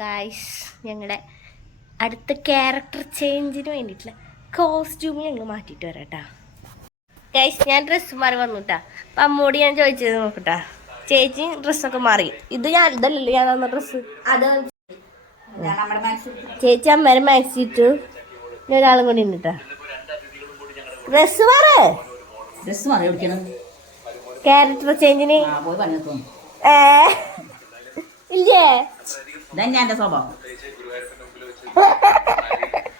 Guys ഞങ്ങളുടെ അടുത്ത character ചേഞ്ചിന് വേണ്ടിയിട്ടുള്ള കോസ്റ്റ്യൂം ഞങ്ങൾ മാറ്റിയിട്ട് വരാം കേട്ടോ ഗൈസ് ഞാൻ ഡ്രസ്സ് മാറി വന്നു കേട്ടാ അപ്പം അമ്മോട് ഞാൻ ചോദിച്ചത് നോക്കട്ടാ. ചേച്ചി ഡ്രസ്സൊക്കെ മാറി. ഇത് ഞാൻ ഇതല്ലല്ലോ ഞാൻ തന്ന ഡ്രസ്സ് അത് ചേച്ചി അമ്മേരെ മാക്സി ഇട്ടു. ഇനി ഒരാളും കൂടി ഉണ്ട് കേട്ടാ ഡ്രസ്സ് മാറേ ഡ്രസ് മാറി ക്യാരക്ടർ ചേഞ്ചിന് ഏ? ഇല്ലേ? ഇതന്നെ എന്റെ സ്വഭാവം.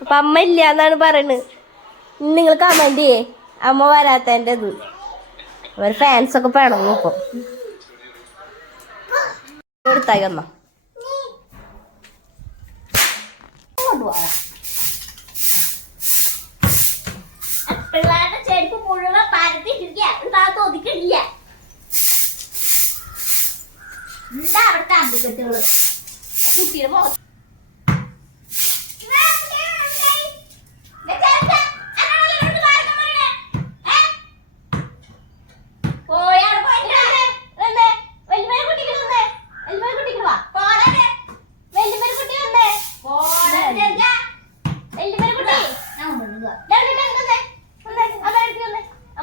അപ്പൊ അമ്മ ഇല്ല എന്നാണ് പറയുന്നത് നിങ്ങൾ കമന്റ് ചെയ്യേ. അമ്മ വരാത്തതിന്റെ ഇത്. ഒരു ഫാൻസ് ഒക്കെ പിണങ്ങും ഇപ്പൊ. എടുത്തായി വന്നോ. പിള്ളേരുടെ ചെരുപ്പ് മുഴുവൻ പരത്തിട്ടിരിക്കുക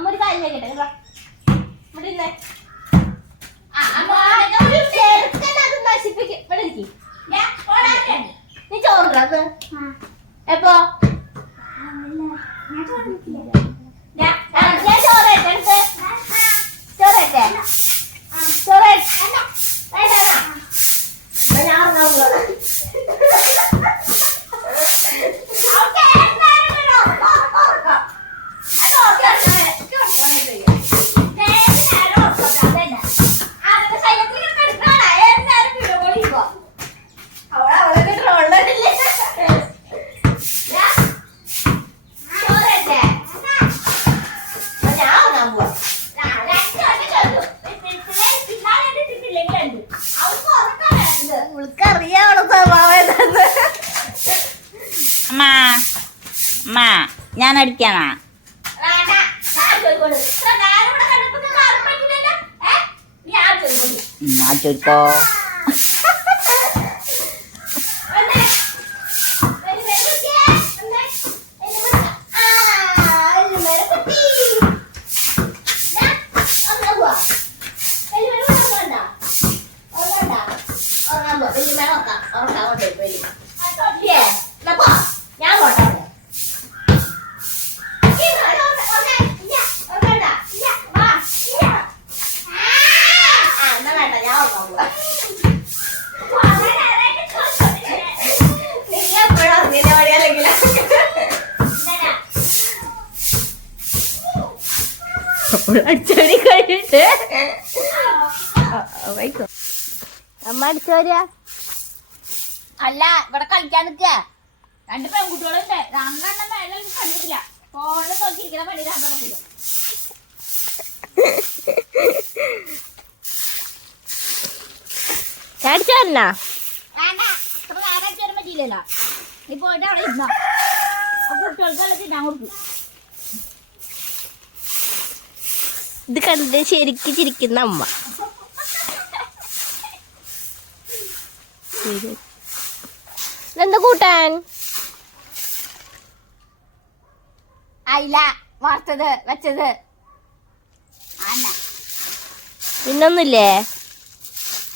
ഒരു ഭാഗത്ത് ഒതുക്കിടില്ല ആ അവിടുത്തെ അമ്പുകെട്ടുകൾ ഇവിടെ ഇരിക്കും. നീ ചോറിട്ടത് എപ്പോ? ഞാൻ ചോറ് ചോറ് ചോറേറ്റ് വേണ്ട വേണ്ട ഞാൻ ഉറങ്ങാൻ അവിടെ അവളൊക്കെ ട്രോളില്ലേ ചോറേറ്റെ ഞാൻ ഉറങ്ങാൻ പോവാ ഉൾക്കറിയാവളെ സ്വഭാവം എന്താന്ന് അമ്മ അമ്മ ഞാൻ അടിക്കാനാ. എന്നാ ചോദിക്കോ? അടിച്ചോരി കഴിഞ്ഞിട്ട് അമ്മ അടിച്ചോരിയാ അല്ല ഇവിടെ കളിക്കാൻ നിക്ക. രണ്ട് പെൺകുട്ടികളുണ്ട്. രണ്ടെണ്ണം മേലെ കണ്ടിട്ടില്ല. ഫോണിൽ നോക്കിയിരിക്കണ പണി രണ്ടെണ്ണം അടിച്ചോരനാ വേണ്ട. ഇത്ര നേരം അടിച്ചാലും പറ്റിയില്ലല്ലോ. നീ പോയിട്ട് അവിടെ ഇരുന്നോ. കുട്ടികൾക്ക് തിന്നാൻ കൊടുക്കും. ഇത് കണ്ട് ശരിക്ക് ചിരിക്കുന്ന അമ്മ. എന്താ കൂട്ടാൻ? അയില വറുത്തത് വെച്ചത്. പിന്നൊന്നുമില്ലേ?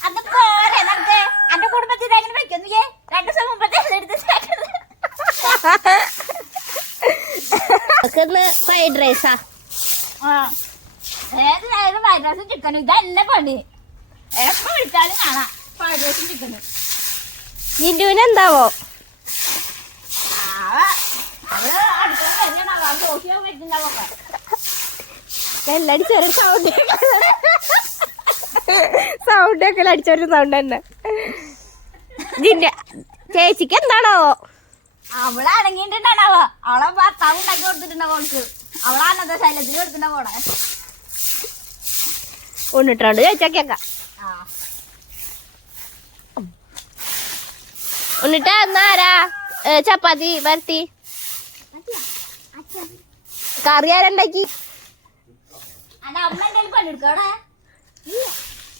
അത് പോരെ നമുക്ക്. എന്റെ കുടുംബത്തിൽ എങ്ങനെ വെക്കൊന്നില്ലേ രണ്ടു ദിവസം മുമ്പത്തെ എടുത്ത് ഒന്ന് ഫ്രൈഡ് റൈസാ ആ. ഏത് നേരം ഫ്രൈഡ് റൈസും ചിക്കനും ഇതല്ല പണി. എപ്പോ വിളിച്ചാലും കാണാം. ഫ്രൈഡ് റൈസും ചിക്കനും ജിന്റുവിന് എന്താവോ? സൗണ്ട് സൗണ്ട് ഒക്കെ അടിച്ചൊരു സൗണ്ട് തന്നെ. ജിന്റെ ചേച്ചിക്ക് എന്താണാവോ അവൾ അടങ്ങിയിട്ടുണ്ടാവോ അവളെ ഭർത്താവ് ഉണ്ടാക്കി കൊടുത്തിട്ടുണ്ടാവും അവൾക്ക്. അവളാണത് ശൈലത്തിൽ കൊടുത്തിട്ടുണ്ടാവും ചോദിച്ചോക്കേക്കാം ആ. ഉണ്ണിട്ട എന്നാരാ ചപ്പാത്തി വരത്തി കറി ആരുണ്ടാക്കി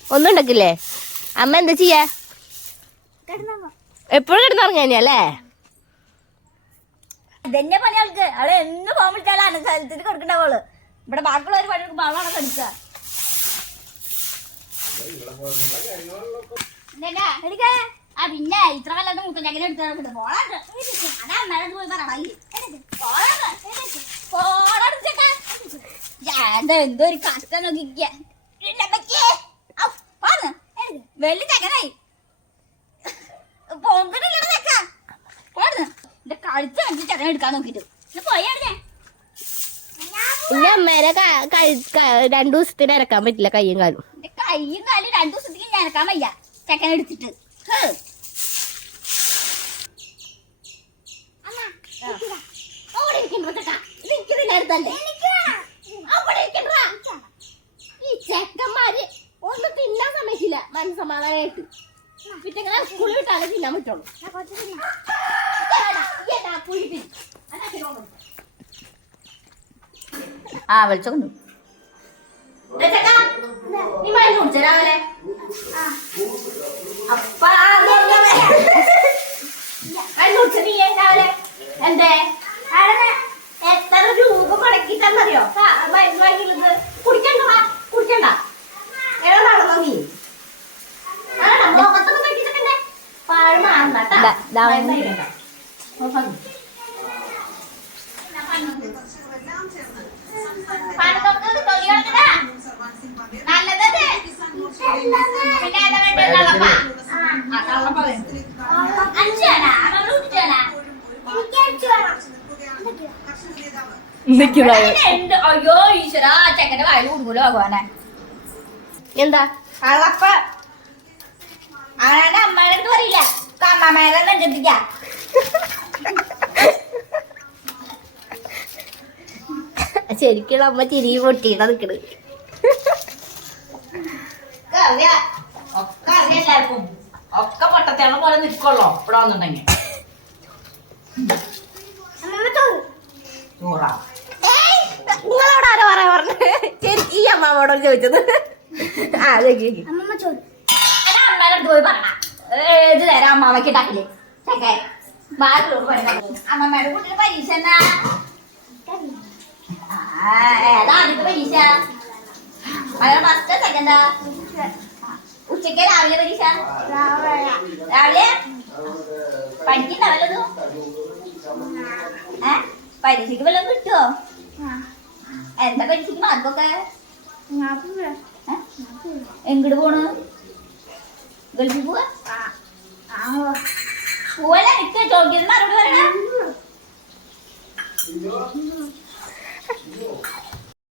ഒന്നും ഉണ്ടാക്കില്ലേ അമ്മ എന്താ ചെയ്യാ? എപ്പോഴും കിടന്നുറങ്ങാ അല്ലേ? ഇതന്നെ പണി ആൾക്ക് അവളെ എന്ന് പോകാൻ വിളിച്ചാലും സ്ഥലത്തിന് കൊടുക്കണ്ടാവുള്ളു ഇവിടെ ബാക്കിയുള്ള ഒരു പണി ബാളാണ് അവളാണ് കടിക്കുക? ആ പിന്നെ ഇത്ര കാലത്ത് മുത്തച്ഛനെ എടുത്തു പോളാണ്ട് അതാ അമ്മേടെ പോയി പറയണല്ലേ എന്തോ ഒരു കഷ്ടം നോക്കിക്ക വലിയ ചക്കനായി പൊങ്കണില്ലട ചക്ക പോടുന്നു. എന്റെ കഴുത്ത് കണ്ടിട്ട് ചക്കന എടുക്കാൻ നോക്കിട്ട് ഇത് പോയാടേ ഇനി അമ്മേനെ ക- ക- രണ്ടു ദിവസത്തിന് ഇറക്കാൻ പറ്റില്ല കയ്യും കാലും. എന്റെ കൈയും കാലും രണ്ടു ദിവസത്തേക്ക് ഞാനക്കാൻ വയ്യ. ചെക്കൻ എടുത്തിട്ട്. ഈ ചെക്കന്മാര് ഒന്നും തിന്നാൻ സമയത്തില്ല മനസ്സമാധാനമായിട്ട് പിന്നെ ഇങ്ങനെ സ്കൂളിൽ വിട്ടാലേ തിന്നാൻ പറ്റുള്ളൂ. ആ വിളിച്ചോണ്ട് ദേ ചെക്കാ, നീ മരുന്ന് കുടിച്ചോ രാവിലെ അപ്പ നീ രാവിലെ. എന്തേ? അവിടെ എത്ര രൂപ മുടക്കി തന്നറിയോ മരുന്ന് വാങ്ങിയത് കുടിക്കണ്ട കുടിക്കണ്ട. എടാ നടന്നോ നീ. ആടാ, മുഖത്തൊക്കെ പറ്റിച്ചിട്ടുണ്ടേ പാഴ് മാറണ്ട. പണ്ടൊക്കെ തൊലി കളഞ്ഞതാ. അയ്യോ ഈശ്വരാ ചെക്കന്റെ വായിൽ കൊടുക്കൂലോ ഭഗവാനെ എന്താ? കള്ളപ്പ അവനെ അമ്മയുടെ അടുത്ത് പറയില്ല അമ്മമ്മേടെ നെഞ്ചെത്തിക്ക ശരിക്കുള്ള അമ്മ ചിരി പൊട്ടിയിട്ടാ നിക്കണ് അറിയാ ഒക്കെ അറിയാം എല്ലാവർക്കും ഒക്കെ പൊട്ടത്തേണ പോലെ നിൽക്കുള്ളോ ഇവിടെ വന്നിട്ടുണ്ടെങ്കിൽ. ചോറാ നിങ്ങളോട് ആരോ പറയാ പറഞ്ഞു? ശരി ഈ അമ്മാവോടോട് ചോദിച്ചത്. ആ ചോദിക്കും അടുത്ത് പോയി പറഞ്ഞ. ഏത് നേരം അമ്മാമ്മക്ക് ഉണ്ടാക്കില്ലേ? അമ്മമ്മയുടെ കുട്ടിയുടെ പരീക്ഷ എന്നാ? ആ, ഏതാ ആദ്യത്തെ പരീക്ഷ? അയാൾ ഫസ്റ്റ് സെക്കൻഡാ ഉച്ചയ്ക്ക് രാവിലെ പരീക്ഷ? രാവിലെ? പഠിക്കണ്ട വല്ലതും ഏ? പരീക്ഷയ്ക്ക് വല്ലതും കിട്ടുമോ എന്താ പരീക്ഷയ്ക്ക് മാർക്കൊക്കെ? എങ്ങോട്ട് പോണു? ഗൾഫിൽ പോവാ? പോവല്ല നിക്ക്. ചോദിക്കുന്നത് മറുപടി പറയണ?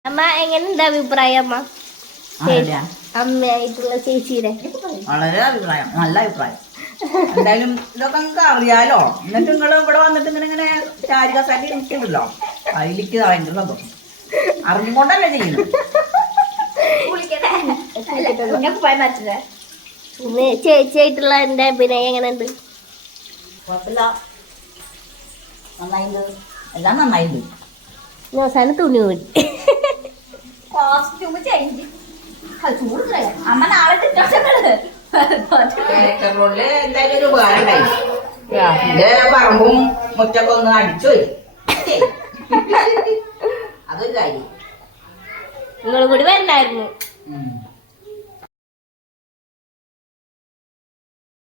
അമ്മ എങ്ങനെയുണ്ട് അഭിപ്രായം അമ്മ? അമ്മയായിട്ടുള്ള ചേച്ചിയുടെ. വളരെ അഭിപ്രായം നല്ല അഭിപ്രായം. എന്തായാലും ഇതൊക്കെ നിങ്ങൾക്ക് അറിയാലോ. എന്നിട്ട് നിങ്ങൾ ഇവിടെ വന്നിട്ട് ഇങ്ങനെ ഇങ്ങനെ ചാരിക സൈഡിൽ നിൽക്കുന്നുണ്ടല്ലോ അതിലേക്ക് ഭയങ്കര സന്തോഷം അറിഞ്ഞുകൊണ്ടല്ലേ ചെയ്യുന്നത്. പിന്നെ പോയി മാറ്റേ. പിന്നെ ചേച്ചിയായിട്ടുള്ള എന്റെ അഭിനയം എങ്ങനെയുണ്ട്? കുഴപ്പമില്ല. എല്ലാം നന്നായിട്ടുണ്ട് അവസാനം തുണി കൂടി കോസ്റ്റ്യൂം ചേഞ്ച് ചൂട് അമ്മ നാളെ പെട്രോളിൽ എന്തായാലും ഒരു ഉപകാരം ഉണ്ടായി. എന്റെ പറമ്പും മുറ്റൊക്കെ ഒന്ന് അടിച്ചു അതൊരു കാര്യം. നിങ്ങൾ കൂടി വരണ്ടായിരുന്നു. ഉം.